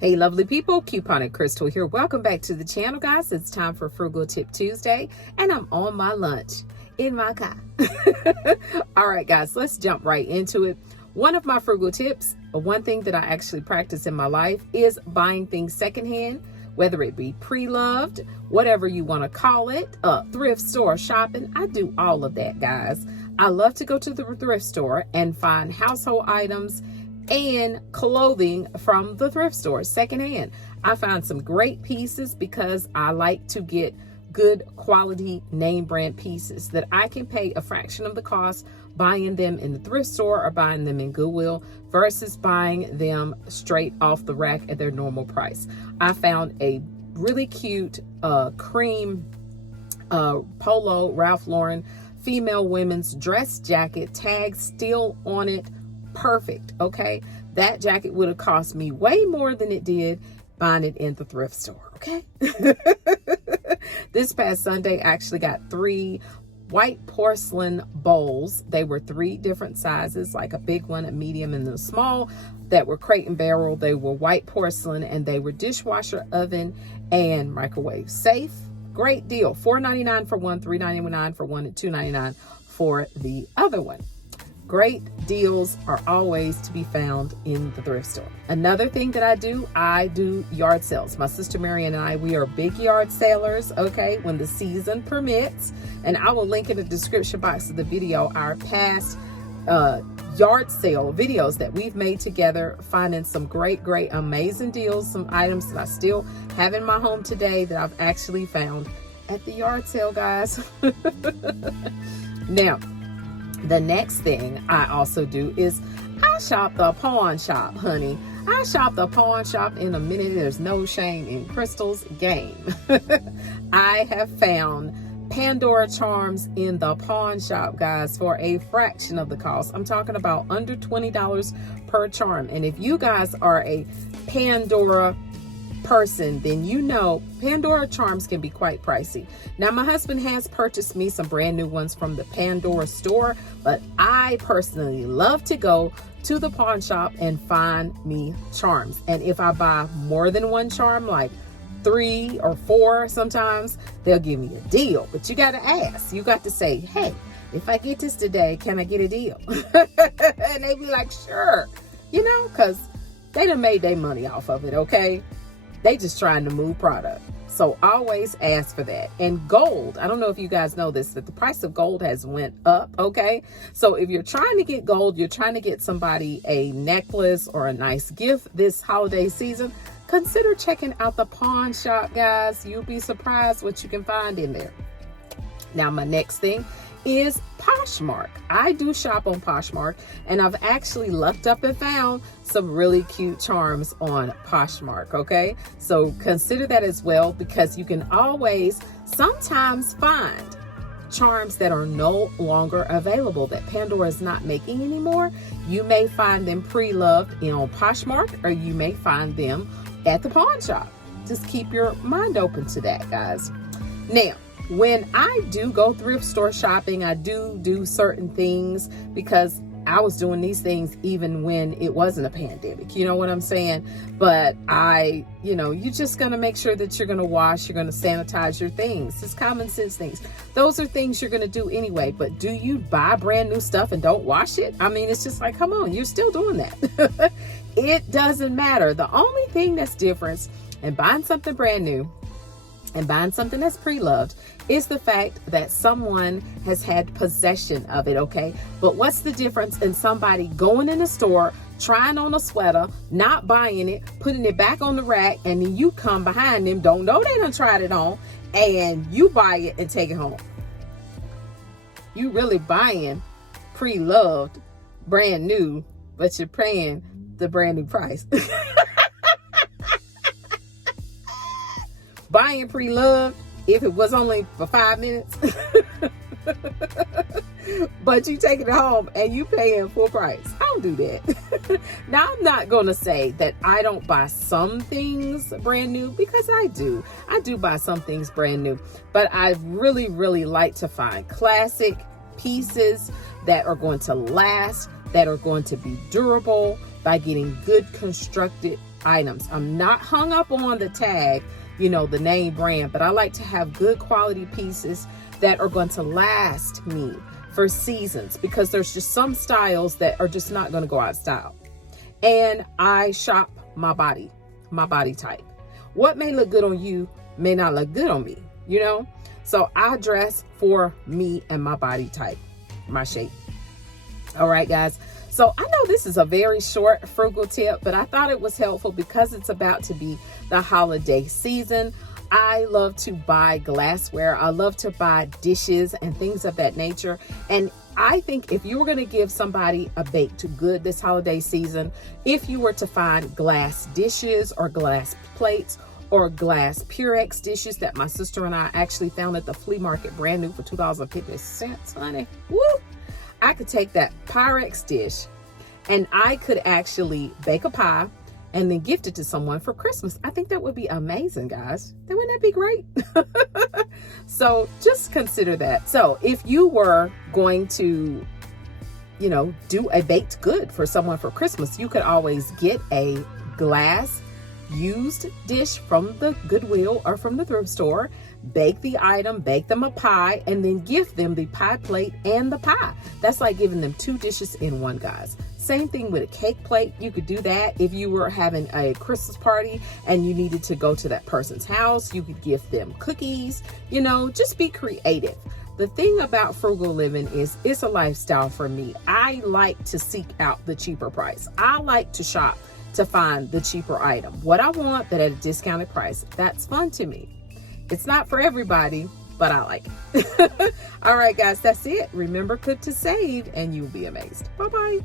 Hey lovely people, Coupon and Crystal here. Welcome back to the channel, guys. It's time for Frugal Tip Tuesday and I'm on my lunch in my car. All right guys, let's jump right into it. One of my frugal tips, one thing that I actually practice in my life, is buying things secondhand, whether it be pre-loved, whatever you want to call it, thrift store shopping. I do all of that, guys. I love to go to the thrift store and find household items and clothing from the thrift store secondhand. I found some great pieces because I like to get good quality name brand pieces that I can pay a fraction of the cost buying them in the thrift store or buying them in Goodwill versus buying them straight off the rack at their normal price. I found a really cute cream polo Ralph Lauren female women's dress jacket, tag still on it. Perfect. Okay, that jacket would have cost me way more than it did buying it in the thrift store. Okay. This past Sunday I actually got 3 white porcelain bowls. They were 3 different sizes, like a big one, a medium, and a small, that were crate and barrel. They were white porcelain and they were dishwasher, oven, and microwave safe. Great deal. $4.99 for one, $3.99 for one, and $2.99 for the other one. Great deals are always to be found in the thrift store. Another thing that I do yard sales. My sister Marianne and I, we are big yard sellers, okay, when the season permits. And I will link in the description box of the video our past yard sale videos that we've made together, finding some great, amazing deals, some items that I still have in my home today that I've actually found at the yard sale, guys. Now, the next thing I also do is I shop the pawn shop, honey. I shop the pawn shop in a minute. There's no shame in Crystal's game. I have found Pandora charms in the pawn shop, guys, for a fraction of the cost. I'm talking about under $20 per charm. And if you guys are a Pandora person, then you know Pandora charms can be quite pricey. Now, my husband has purchased me some brand new ones from the Pandora store, but I personally love to go to the pawn shop and find me charms. And if I buy more than one charm, like 3 or 4 sometimes, they'll give me a deal. But you got to ask. You got to say, hey, if I get this today, can I get a deal? And they be like, sure. You know, because they done made their money off of it, okay? They just trying to move product. So always ask for that. And gold, I don't know if you guys know this, that the price of gold has went up, okay? So if you're trying to get gold, you're trying to get somebody a necklace or a nice gift this holiday season, consider checking out the pawn shop, guys. You'll be surprised what you can find in there. Now, my next thing is Poshmark. I do shop on Poshmark, and I've actually looked up and found some really cute charms on Poshmark, okay? So consider that as well, because you can always sometimes find charms that are no longer available, that Pandora is not making anymore. You may find them pre-loved on Poshmark, or you may find them at the pawn shop. Just keep your mind open to that, guys. Now, when I do go thrift store shopping, I do certain things because I was doing these things even when it wasn't a pandemic. You know what I'm saying? But you're just going to make sure that you're going to wash, you're going to sanitize your things. It's common sense things. Those are things you're going to do anyway. But do you buy brand new stuff and don't wash it? I mean, it's just like, come on, you're still doing that. It doesn't matter. The only thing that's different in buying something brand new and buying something that's pre-loved is the fact that someone has had possession of it, okay? But what's the difference in somebody going in the store, trying on a sweater, not buying it, putting it back on the rack, and then you come behind them, don't know they done tried it on, and you buy it and take it home? You really buying pre-loved, brand new, but you're paying the brand new price. Buying pre-loved, if it was only for 5 minutes, but you taking it home and you paying full price. I don't do that. Now, I'm not going to say that I don't buy some things brand new, because I do buy some things brand new, but I really like to find classic pieces that are going to last, that are going to be durable by getting good constructed items. I'm not hung up on the tag, the name brand, but I like to have good quality pieces that are going to last me for seasons, because there's just some styles that are just not going to go out of style. And I shop my body type. What may look good on you may not look good on me, So I dress for me and my body type, my shape. All right, guys. So I know this is a very short frugal tip, but I thought it was helpful because it's about to be the holiday season. I love to buy glassware. I love to buy dishes and things of that nature. And I think if you were going to give somebody a baked good this holiday season, if you were to find glass dishes or glass plates or glass Purex dishes that my sister and I actually found at the flea market brand new for $2.50, honey, woo! I could take that Pyrex dish and I could actually bake a pie and then gift it to someone for Christmas. I think that would be amazing, guys. Wouldn't that be great? So just consider that. So if you were going to, do a baked good for someone for Christmas, you could always get a glass used dish from the Goodwill or from the thrift store, bake the item, bake them a pie, and then gift them the pie plate and the pie. That's like giving them 2 dishes in one, guys. Same thing with a cake plate. You could do that if you were having a Christmas party and you needed to go to that person's house. You could gift them cookies, just be creative. The thing about frugal living is it's a lifestyle for me. I like to seek out the cheaper price. I like to shop to find the cheaper item. What I want, but at a discounted price. That's fun to me. It's not for everybody, but I like it. All right, guys, that's it. Remember, cook to save, and you'll be amazed. Bye-bye.